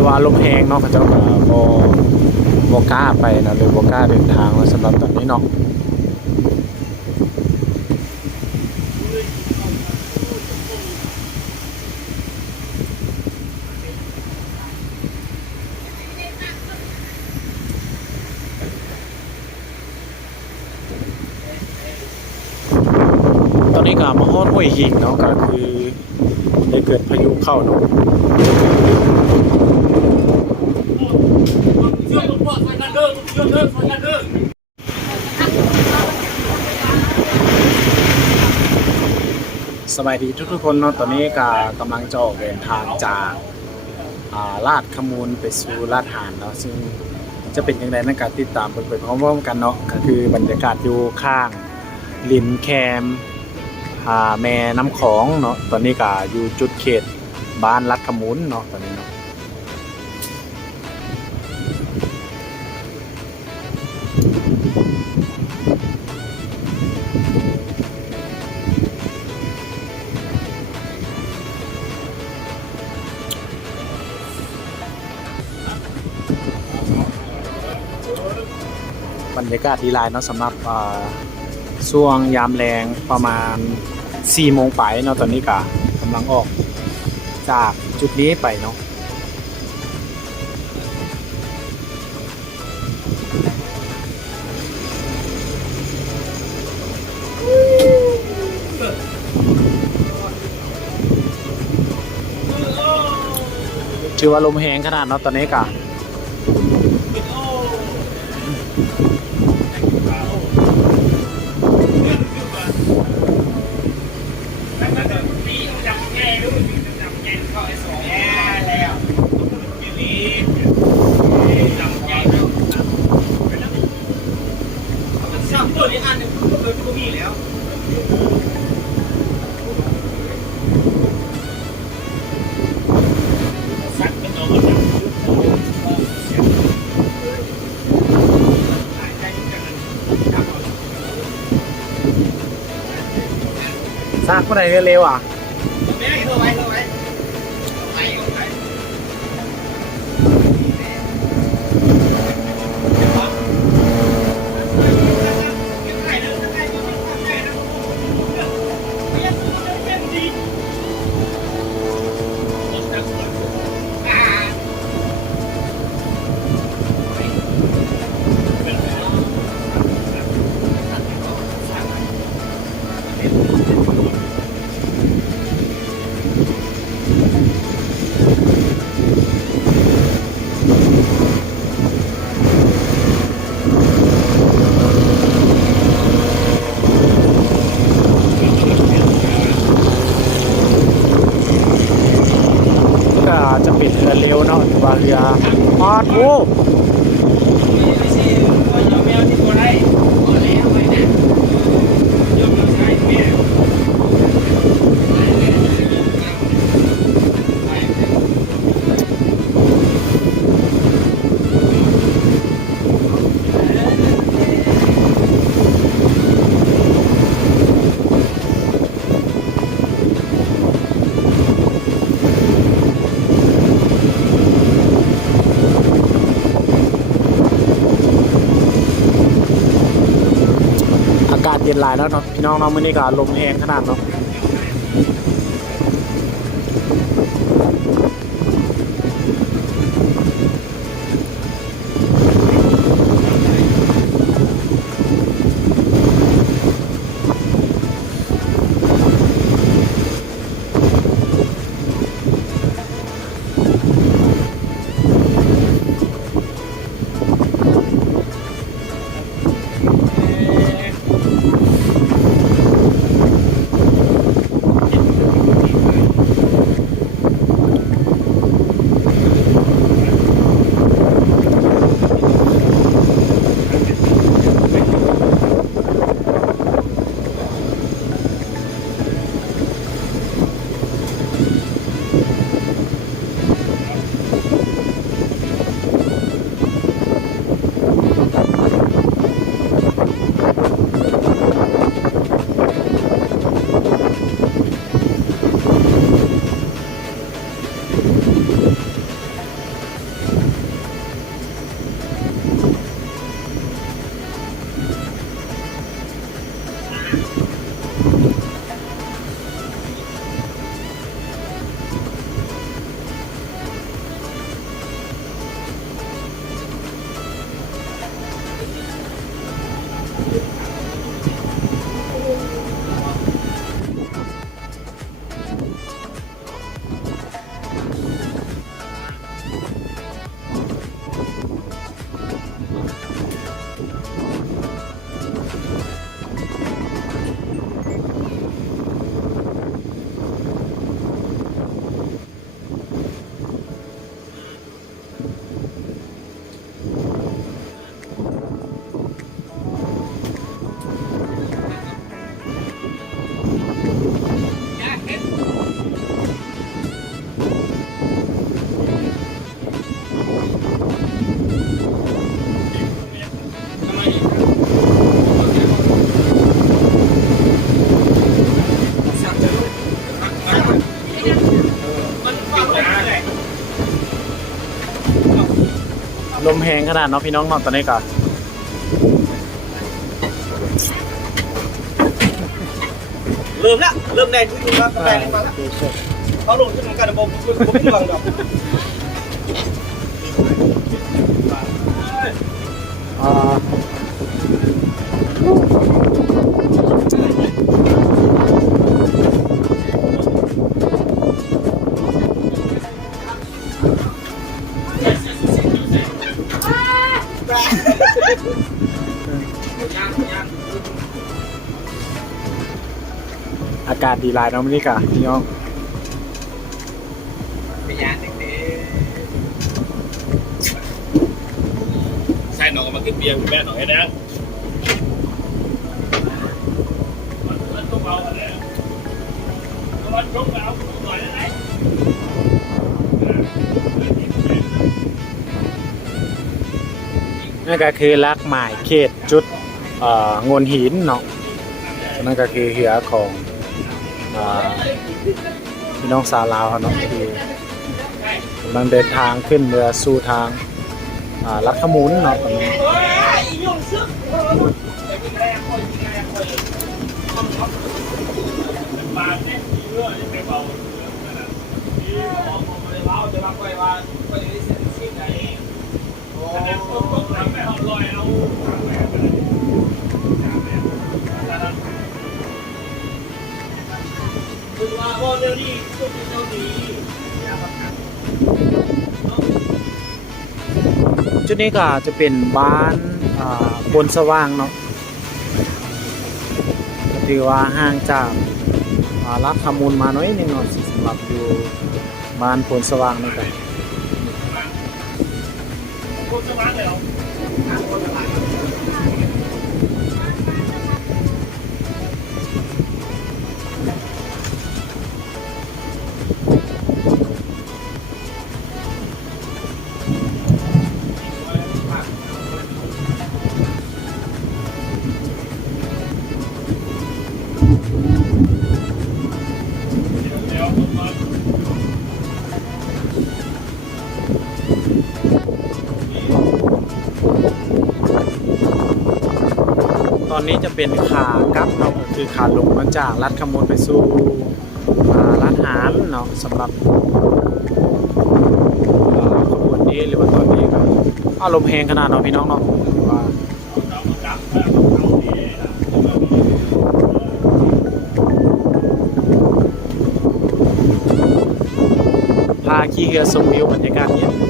ที่ว่าลมแห้งเนาะเขาเจ้าก็บ่บ่กล้าไปนะหรือบ่กล้าเดินทางว่าสำหรับตอนนี้เนาะตอนนี้ก็มาฮอดห้วยหิงเนาะก็คือได้เกิดพายุเข้าเนาะ เชื่อมว่าใส่กันเด้อเชื่อเด้อใส่กันเด้อสบายดีทุกๆคนเนาะตอนนี้ก็กำลังจะออกเดินทางจากาลาดขมูลไปสู่ลาดหานเนาะซึ่งจะเป็นยังไงในการติดตามเปิดๆพร้อมๆกันเนาะก็คือบรรยากาศอยู่ข้างลินแคมแม่น้ำของเนาะตอนนี้ก็อยู่จุดเขตบ้านลาดขมูลเนาะตอนนี้เนาะ กาศดีหลายเนาะสำหรับช่วงยามแรงประมาณ4โมงไปเนาะตอนนี้ก็กำลังออกจากจุดนี้ไปเนาะชื่อว่าลมแหงขนาดเนาะตอนนี้ก็ตั ซากผู้ หลายแล้วเนาะพี่น้องเนาะมื้อนี้ก็ลมแรงขนาดเนาะ ลมแหงขนาดเนาะพี่น้องนาะตอนนี้ก็เริ่มแล้ว เริ่มแดงขึ้นมาแดงขึ้นมาและเขาลงขึ้นมากันผมผมผมไม่หวังดอกอ่า อากาศดีหลายเนาะมื้อนี้กะพี่น้องเป็นยานเด็กใช่หนองมากินเบียร์คุณแม่หนองไอ้นะมันต้องเบาอะไรมันต้องเบาหน่อยได้ไหมนั่นก็คือลักหมายเขตจุดเอ่อโงนหินเนาะนั่นก็คือเหือของอ่า พี่น้องสาวลาวเขาเนาะที่กำลังเดินทางขึ้นเรือสู่ทางลัดขมุนเนาะ นี้ก็จะเป็นบ้านบนสว่างเนาะถือว่าห่างจากลักขมูลมาหน้อยนึงเนาะสำหรับอยู่บ้านผลสว่างนี่กัน นนี้จะเป็นขากับเนาะคือขาลงมาจากลัดขมุนไปสู่อ่าลัดหารเนาะสำหรับขบวนนี้หรือว่าตอนนี้ก็อารมณ์แหงขนาดเนาะพี่น้องเนาะว่าพาขี่เรือชมวิวบรรยากาศเนี้ยดีเน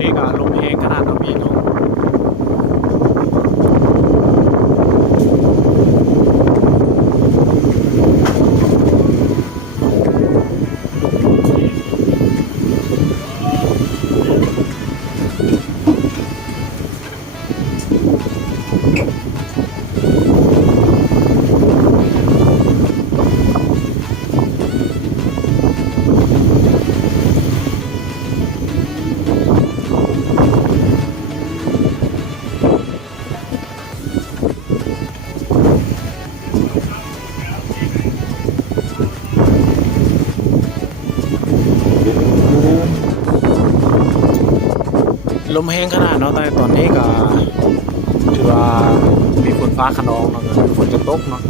นาะตอนนี้ก็ลมแหงขนาดเนาะพี่น้อง ลมแห้งขนาดเนาะแต่ตอนนี้ก็ถือว่ามีฝนฟ้าขนองเนาะฝนจะตกเนาะ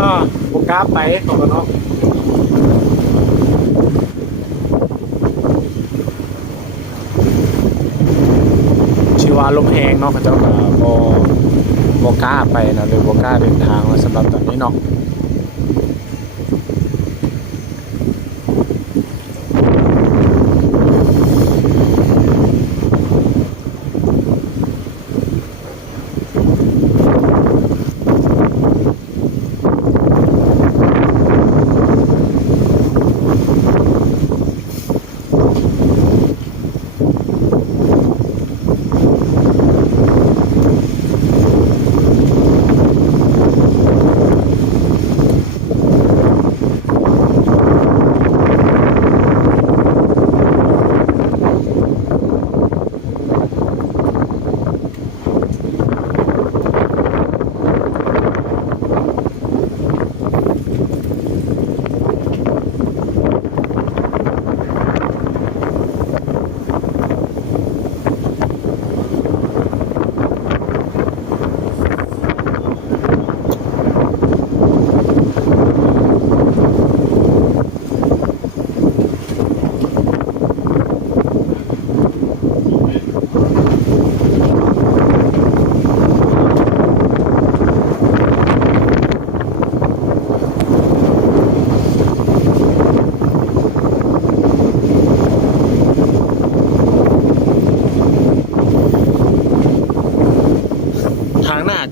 อ่าบุกกราฟไปขอบคุณเนาะชีวาลมแหงเนาะเขาเจ้าก็บ่กล้าไปนะหรือบ่กล้าเดินทางสำหรับตอนนี้เนาะ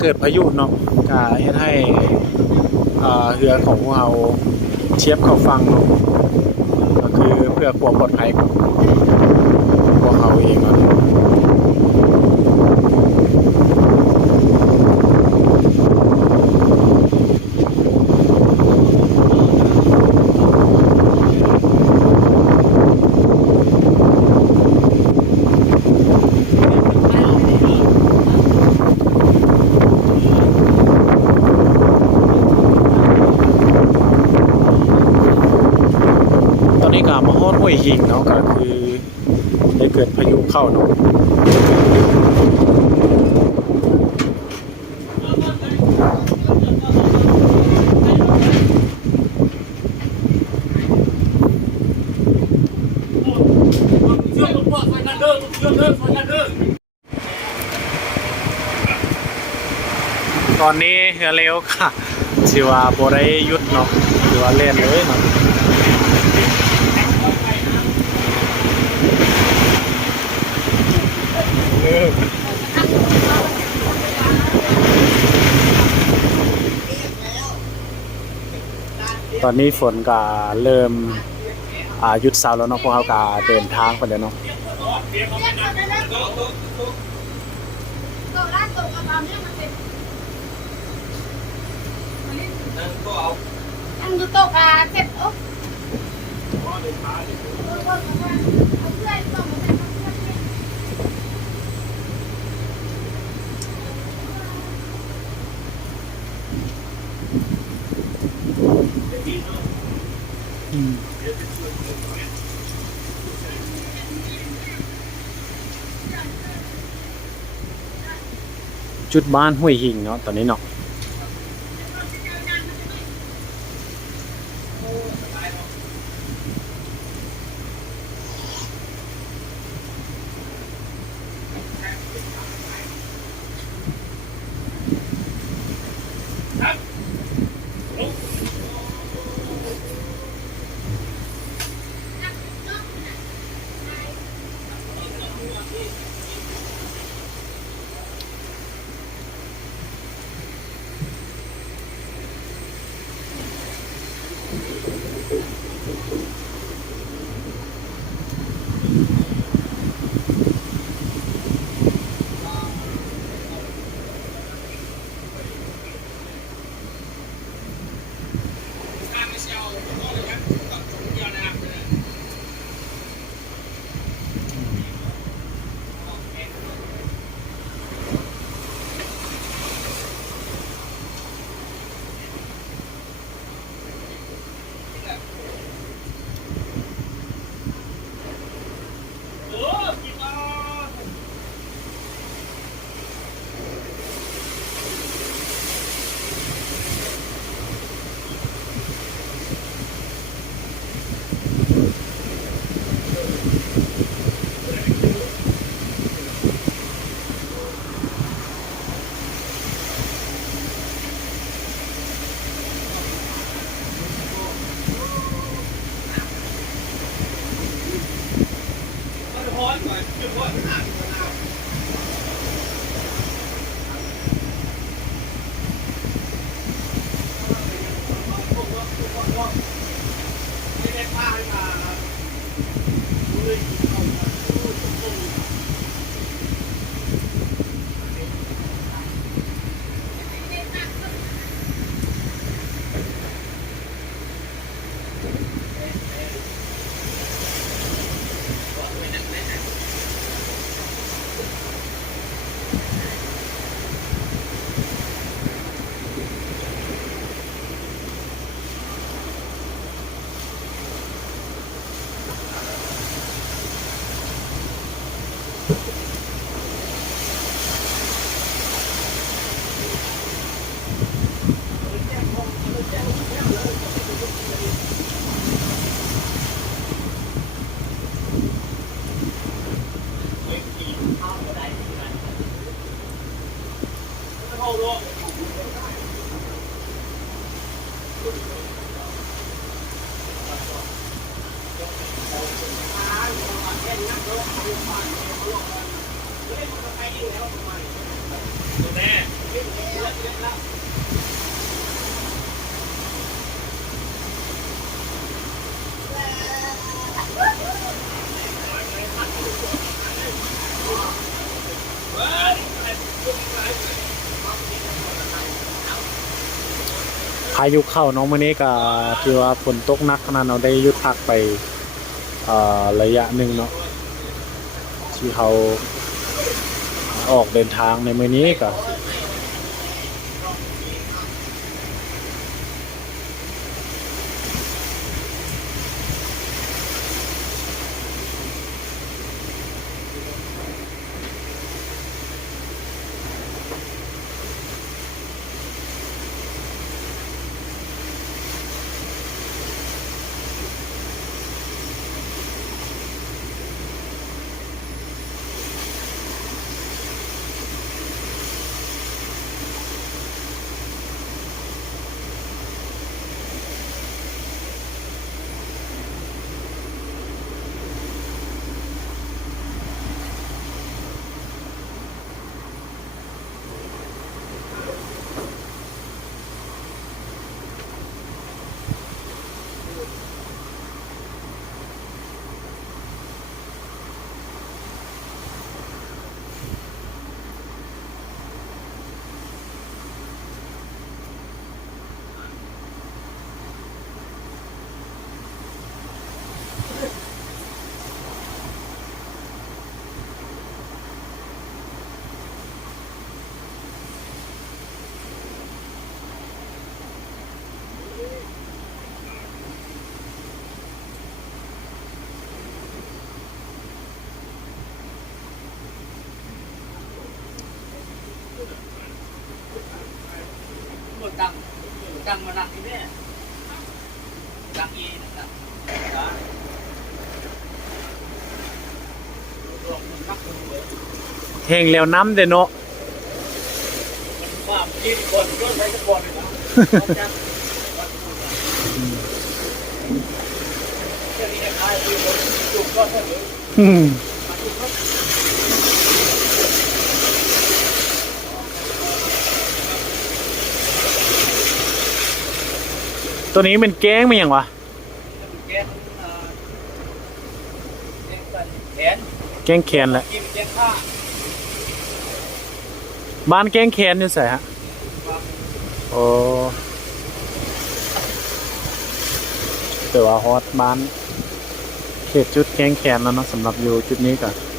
เกิดพายุเนาะก็เฮ็ดให้เรือของเราเชียบเข้าฟังเนาะก็คือเพื่อความปลอดภัยของพวกเราเองเนาะตอนนี้ก็มาฮอดห้ว ยหิงเนาะก็คือได้เกิดพายุเข้าเนาะเชื่อมพวกคนตอนนี้เรือเร็วค่ะสิว่าบ่ได้ยุดเนาะสิว่าเล่นเลยเนาะ ตอนนี้ฝนก็เริ่มอาหยุดซาแล้วเนาะพวกเขาก็เดินทางไปแล้วเนาะ Cậu đã cậu vào vào nhé mà thịt. Ăn được cậu à thịt ốc. จุดบ้านห้วยหิงเนาะตอนนี้เนาะ พายุเข้าน้องมื้อนี้ก็ถือว่าฝนตกหนักขนาดเราได้ยุดพักไประยะหนึ่งเนาะที่เขาออกเดินทางในมื้อนี้ก็ ดังมาดังที่แม่ดังอีนะดังแห้งแล้วน้ำเด้อเนาะว่ากินคนก็ใช้กระบอกเลยนะเที่ยวนี้ขายคือคนจุกก็เท่าไหร่อืม ตัวนี้เป็นแก้งมั้ยยังวะแกนแขนแก้งแคนแหละบ้านแก้งแคนอยู่ไสฮะโอ้แต่ว่าฮอตบ้านเขตจุดแก้งแคนแล้วเนาะสำหรับอยู่จุดนี้ก็อย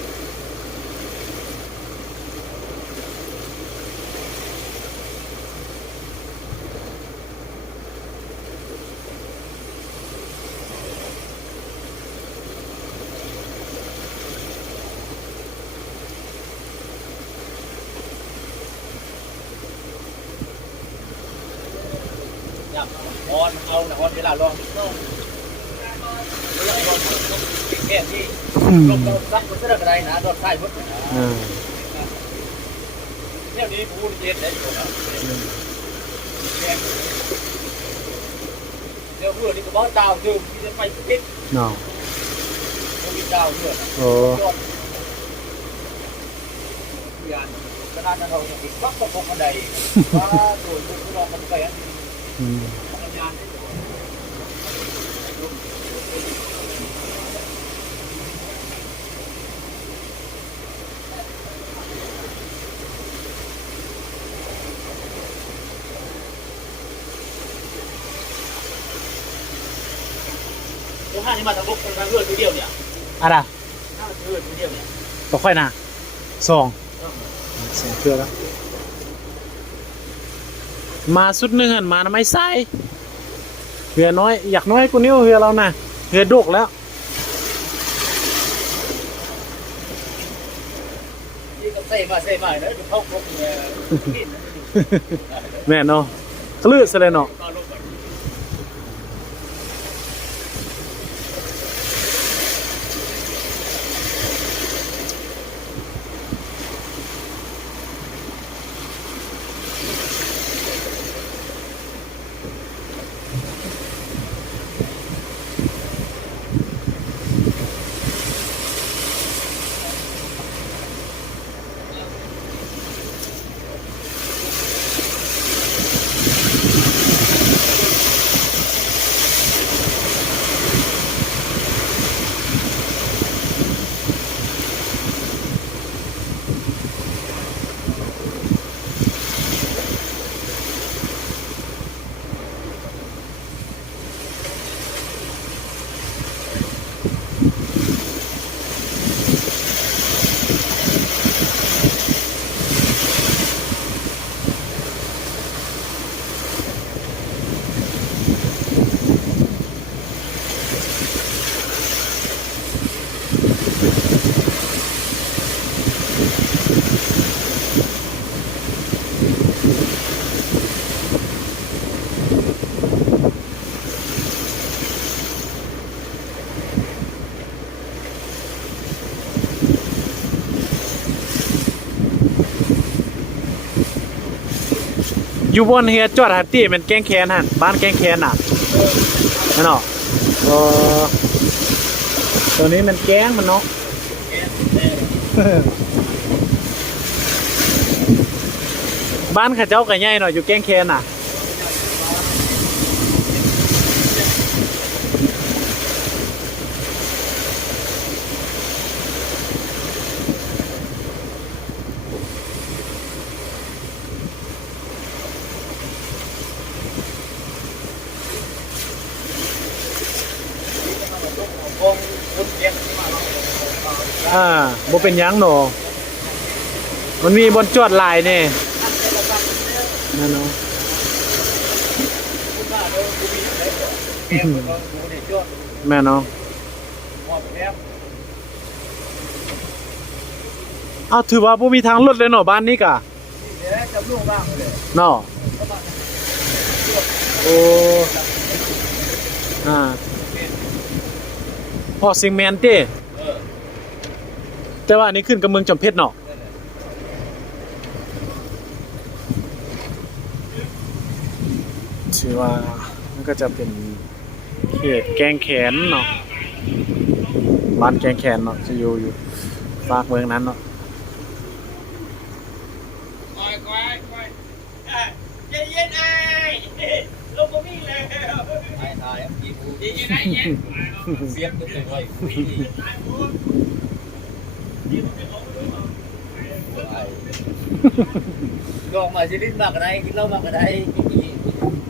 แก้ที่ลงเราซักคนเสนอกระไรนะรถใต้รถนะเนี่ยนี่พูดเย็นได้อยู่ครัเนี่ยเพื่อนนี่ก็บอกดาวยืมที่จะไปคิดเนาะมีดาวเพื่อนโอ้ยานขนาดนั้นเราจะติดวักประคองกันใดว่าโดน้องมันไปอัน อะไรห้าเรือตัวเดียวเนี่ยต่อค่อยนะสองสองเครือแล้วมาสุดหนึ่งหันมานะไม่ใส่เหือน้อย อยากน้อยกูนิ้วเหือเรานะเหือดกแล้วนี่ก็เซ่มาเซ่มาแล้วเข้าพกเนี่ยกินแม่นเนาะคลื่นซะเลยเนาะ อยู่บนเฮียจอดหัตตี้เป็นแกงแคนหันบ้านแกงแคนน่ะนั่นเนาะเอตัวนี้มันแกงมันเนาะบ้านข้าเจ้าก็ใหญ่หน่อยอยู่แกงแคนน่ะ กงคนเลี้ยงที่มาเรา อ่าบ่ เป็นยังหนอมันมีบนจอดลายเนี่ยนั่นเนาะแม่เนาะอบแล้วเอาถือว่าบ่มีทางรถเลยเนาะบ้านนี้กะนี่แหละจำลูกบ้างเนาะโอ้อ่าพอซิงแมนเต้ แต่ว่าอันนี้ขึ้นกับเมืองจอมเพชรเนาะถือว่ามันก็จะเป็นเขตแกงแขนเนาะบ้านแกงแขนเนาะจะอยู่อยู่ฝากเมืองนั้นเนาะคอยคอยคอยเย็นเย็นไอ้ลงมามีแล้วถ่ายถ่ายยีบูเย็นเย็ นไอ้เย็นเสียงก็เลยไว้คุยลองมาชิลิ้นมากระไดกินเหล้ามากระไดกิน